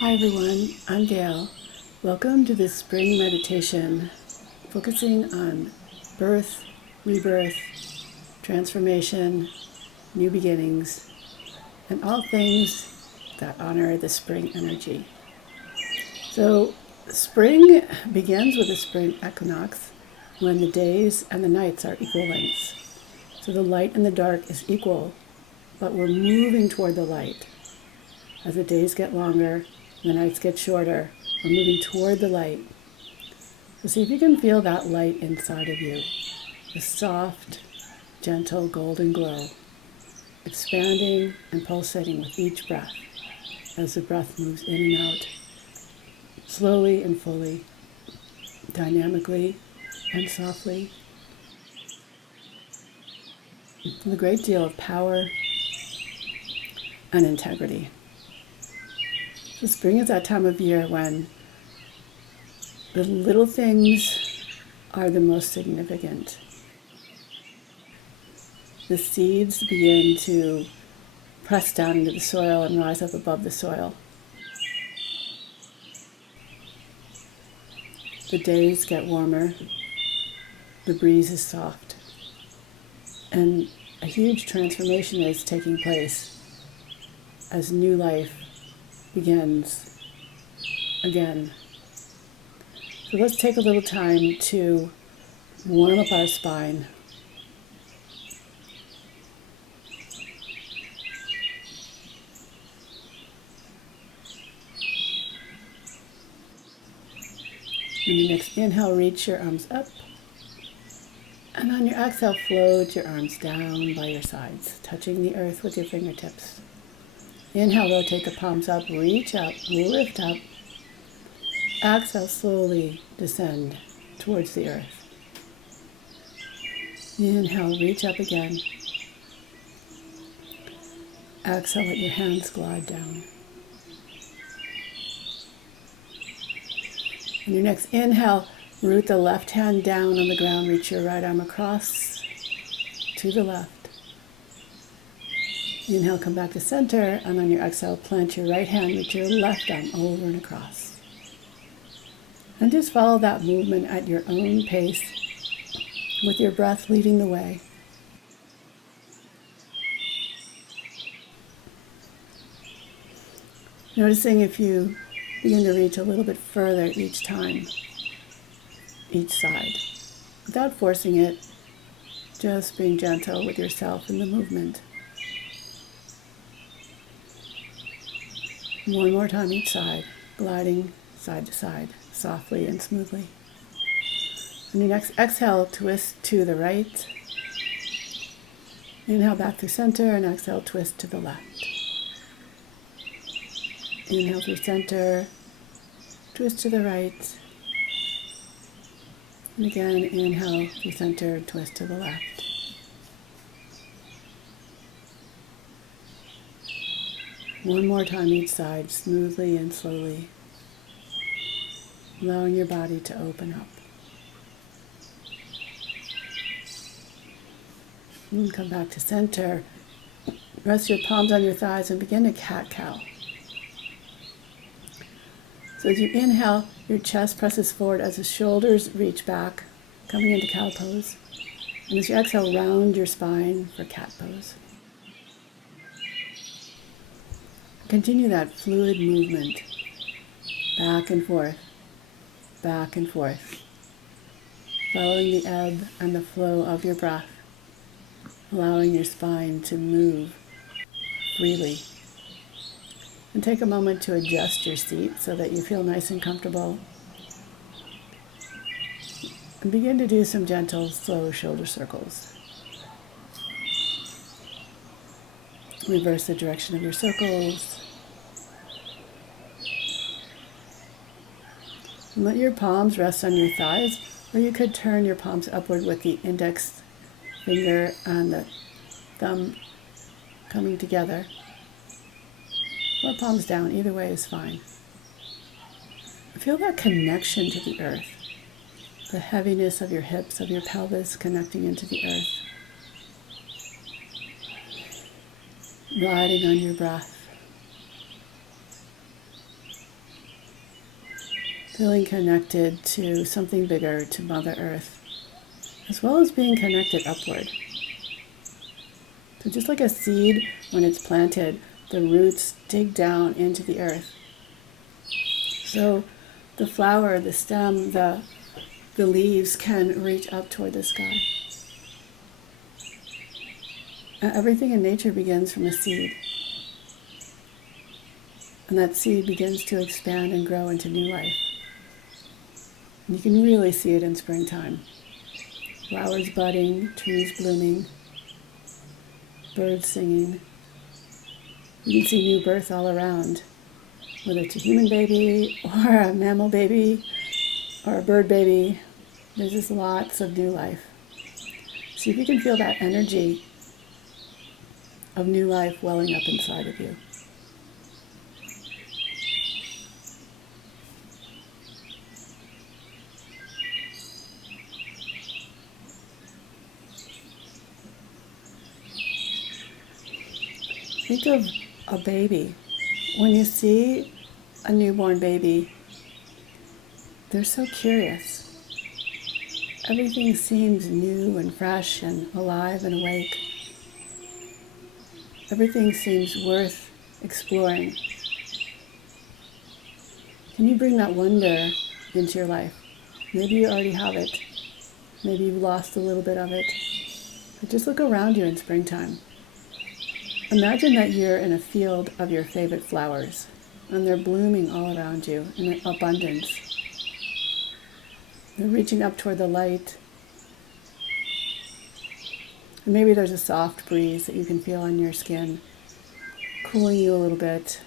Hi everyone, I'm Gayle. Welcome to this spring meditation focusing on birth, rebirth, transformation, new beginnings, and all things that honor the spring energy. So spring begins with the spring equinox when the days and the nights are equal lengths. So the light and the dark is equal, but we're moving toward the light. As the days get longer, the nights get shorter, we're moving toward the light. So see if you can feel that light inside of you, the soft, gentle golden glow, expanding and pulsating with each breath as the breath moves in and out, slowly and fully, dynamically and softly, with a great deal of power and integrity. So spring is that time of year when the little things are the most significant. The seeds begin to press down into the soil and rise up above the soil. The days get warmer, the breeze is soft, and a huge transformation is taking place as new life begins again. So let's take a little time to warm up our spine. On your next inhale, reach your arms up. And on your exhale, float your arms down by your sides, touching the earth with your fingertips. Inhale, rotate the palms up, reach up, lift up. Exhale, slowly descend towards the earth. Inhale, reach up again. Exhale, let your hands glide down. On your next inhale, root the left hand down on the ground, reach your right arm across to the left. Inhale, come back to center, and on your exhale, plant your right hand, reach your left arm over and across. And just follow that movement at your own pace, with your breath leading the way. Noticing if you begin to reach a little bit further each time, each side, without forcing it, just being gentle with yourself in the movement. One more time each side, gliding side to side, softly and smoothly. On your next exhale, twist to the right. Inhale back through center, and exhale, twist to the left. Inhale through center, twist to the right. And again, inhale through center, twist to the left. One more time each side, smoothly and slowly, allowing your body to open up. And come back to center. Rest your palms on your thighs and begin a cat-cow. So as you inhale, your chest presses forward as the shoulders reach back, coming into cow pose. And as you exhale, round your spine for cat pose. Continue that fluid movement, back and forth, following the ebb and the flow of your breath, allowing your spine to move freely. And take a moment to adjust your seat so that you feel nice and comfortable. And begin to do some gentle, slow shoulder circles. Reverse the direction of your circles. And let your palms rest on your thighs, or you could turn your palms upward with the index finger and the thumb coming together. Or palms down, either way is fine. Feel that connection to the earth, the heaviness of your hips, of your pelvis connecting into the earth. Riding on your breath. feeling connected to something bigger, to Mother Earth, as well as being connected upward. So just like a seed, when it's planted, the roots dig down into the earth. So the flower, the stem, the leaves can reach up toward the sky. Everything in nature begins from a seed. And that seed begins to expand and grow into new life. And you can really see it in springtime. Flowers budding, trees blooming, birds singing. You can see new birth all around, whether it's a human baby or a mammal baby or a bird baby. There's just lots of new life. See if you can feel that energy of new life welling up inside of you. Think of a baby. When you see a newborn baby, they're so curious. Everything seems new and fresh and alive and awake. Everything seems worth exploring. Can you bring that wonder into your life? Maybe you already have it. Maybe you've lost a little bit of it. But just look around you in springtime. Imagine that you're in a field of your favorite flowers, and they're blooming all around you in abundance. They're reaching up toward the light. And maybe there's a soft breeze that you can feel on your skin, cooling you a little bit,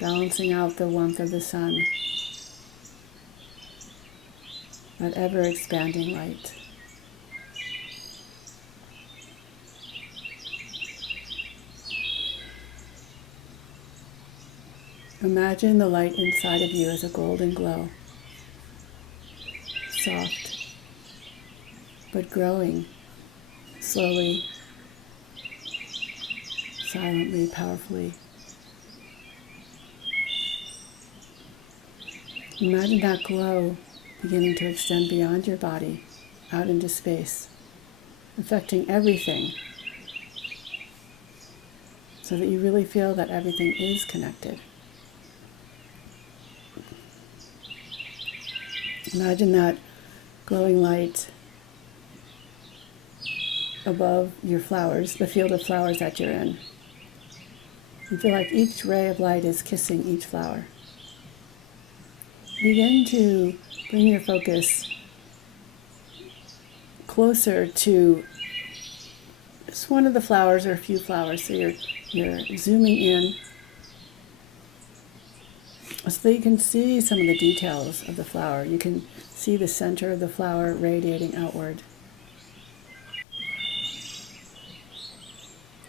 balancing out the warmth of the sun, that ever-expanding light. Imagine the light inside of you as a golden glow, soft, but growing slowly, silently, powerfully. Imagine that glow beginning to extend beyond your body, out into space, affecting everything, so that you really feel that everything is connected. Imagine that glowing light above your flowers, the field of flowers that you're in. You feel like each ray of light is kissing each flower. Begin to bring your focus closer to just one of the flowers or a few flowers. So you're zooming in so that you can see some of the details of the flower. You can see the center of the flower radiating outward.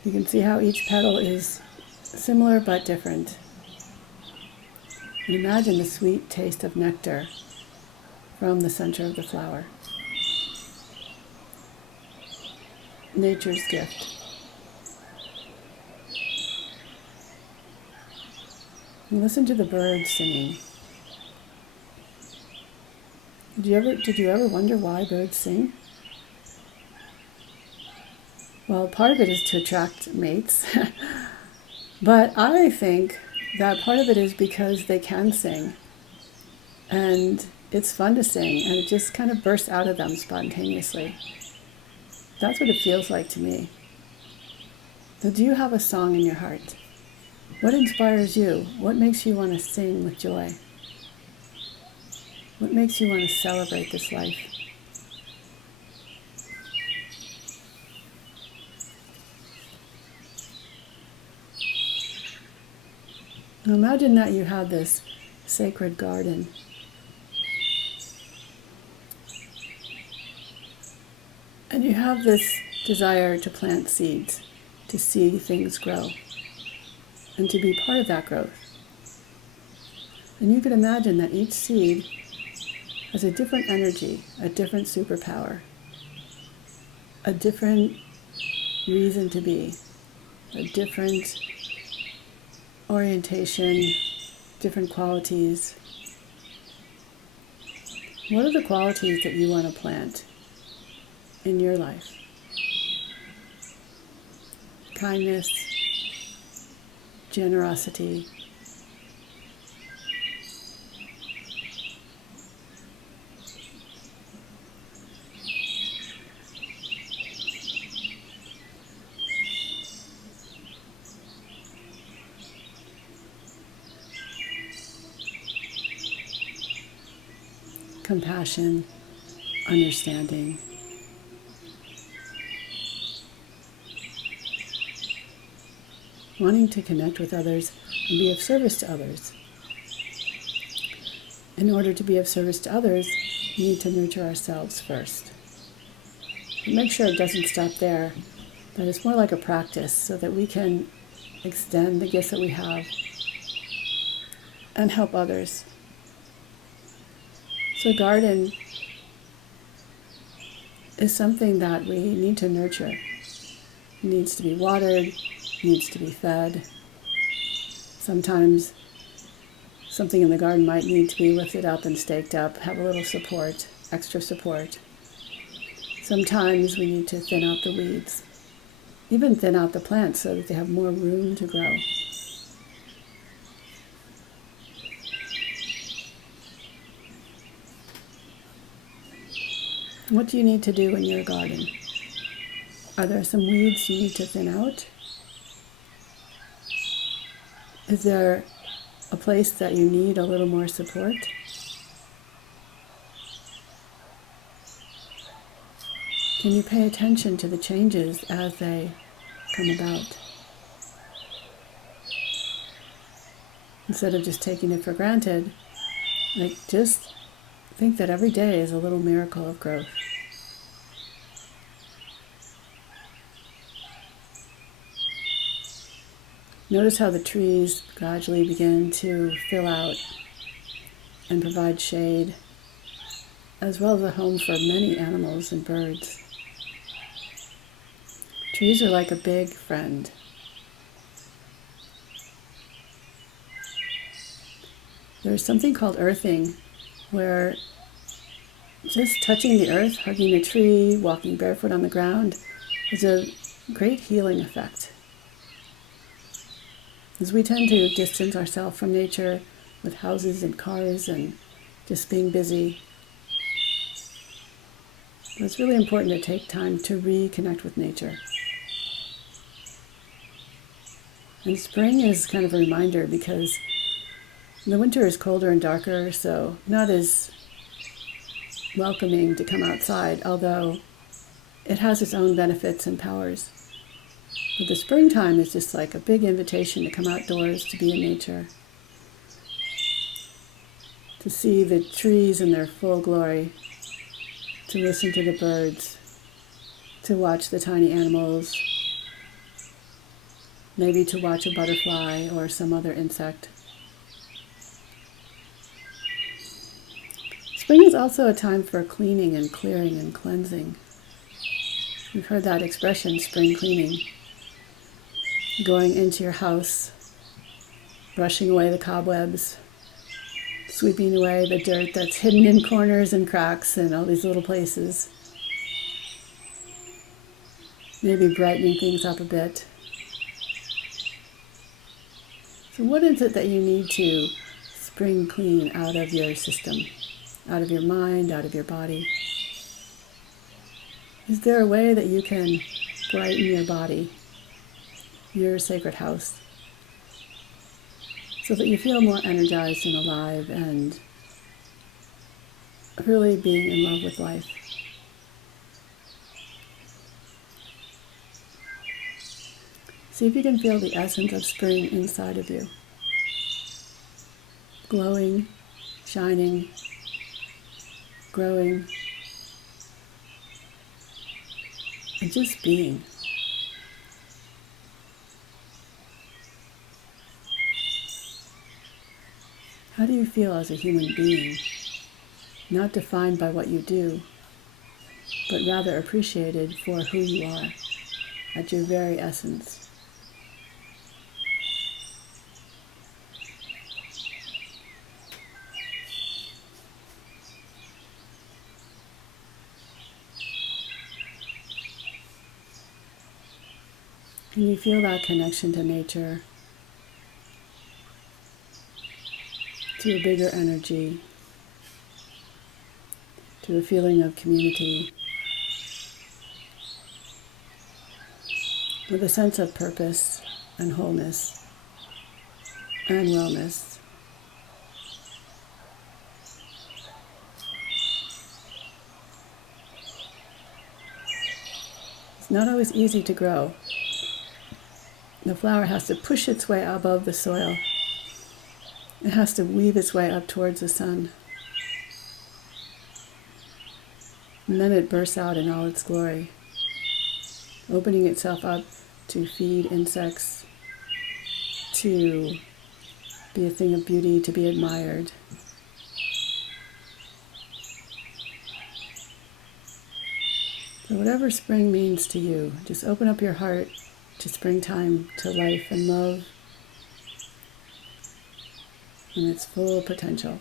You can see how each petal is similar but different. And imagine the sweet taste of nectar from the center of the flower. Nature's gift. And listen to the birds singing. Did you ever wonder why birds sing? Well, part of it is to attract mates, but I think that part of it is because they can sing, and it's fun to sing, and it just kind of bursts out of them spontaneously. That's what it feels like to me. So do you have a song in your heart? What inspires you? What makes you want to sing with joy? What makes you want to celebrate this life? Now imagine that you have this sacred garden. And you have this desire to plant seeds, to see things grow, and to be part of that growth. And you could imagine that each seed has a different energy, a different superpower, a different reason to be, a different orientation, different qualities. What are the qualities that you want to plant in your life? Kindness, generosity, compassion, understanding. Wanting to connect with others and be of service to others. In order to be of service to others, we need to nurture ourselves first. But make sure it doesn't stop there, that it's more like a practice so that we can extend the gifts that we have and help others. So a garden is something that we need to nurture. It needs to be watered, needs to be fed. Sometimes something in the garden might need to be lifted up and staked up, have a little support, extra support. Sometimes we need to thin out the weeds, even thin out the plants so that they have more room to grow. What do you need to do in your garden? Are there some weeds you need to thin out? Is there a place that you need a little more support? Can you pay attention to the changes as they come about? Instead of just taking it for granted, just think that every day is a little miracle of growth. Notice how the trees gradually begin to fill out and provide shade, as well as a home for many animals and birds. Trees are like a big friend. There's something called earthing, where just touching the earth, hugging a tree, walking barefoot on the ground has a great healing effect. As we tend to distance ourselves from nature with houses and cars and just being busy, it's really important to take time to reconnect with nature. And spring is kind of a reminder because the winter is colder and darker, so not as welcoming to come outside, although it has its own benefits and powers. But the springtime is just like a big invitation to come outdoors, to be in nature, to see the trees in their full glory, to listen to the birds, to watch the tiny animals, maybe to watch a butterfly or some other insect. Spring is also a time for cleaning and clearing and cleansing. You've heard that expression, spring cleaning. Going into your house, brushing away the cobwebs, sweeping away the dirt that's hidden in corners and cracks and all these little places. Maybe brightening things up a bit. So what is it that you need to spring clean out of your system, out of your mind, out of your body? Is there a way that you can brighten your body, your sacred house, so that you feel more energized and alive and really being in love with life? See if you can feel the essence of spring inside of you, glowing, shining, growing, and just being. How do you feel as a human being? Not defined by what you do, but rather appreciated for who you are at your very essence. And you feel that connection to nature, to a bigger energy, to a feeling of community, with a sense of purpose and wholeness and wellness. It's not always easy to grow. The flower has to push its way above the soil. It has to weave its way up towards the sun. And then it bursts out in all its glory, opening itself up to feed insects, to be a thing of beauty, to be admired. So whatever spring means to you, just open up your heart to springtime, to life and love, and its full potential.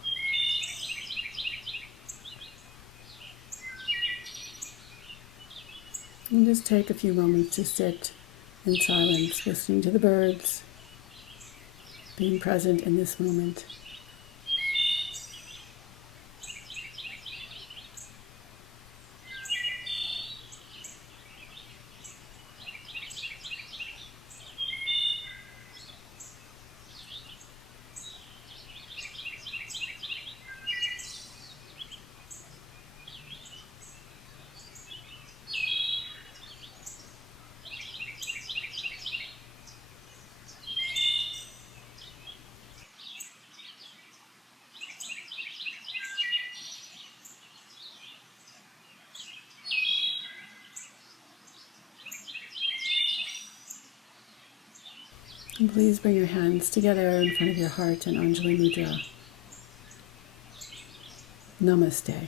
And just take a few moments to sit in silence, listening to the birds, being present in this moment. And please bring your hands together in front of your heart in Anjali Mudra. Namaste.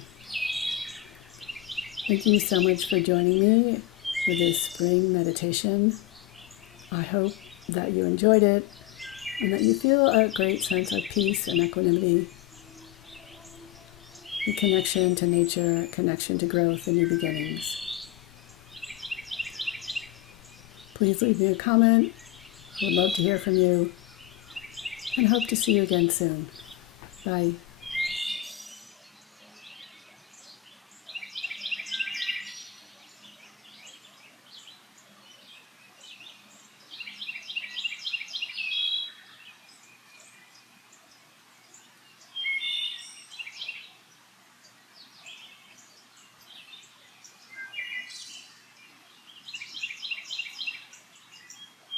Thank you so much for joining me for this spring meditation. I hope that you enjoyed it and that you feel a great sense of peace and equanimity, the connection to nature, connection to growth and new beginnings. Please leave me a comment. I would love to hear from you and hope to see you again soon. Bye.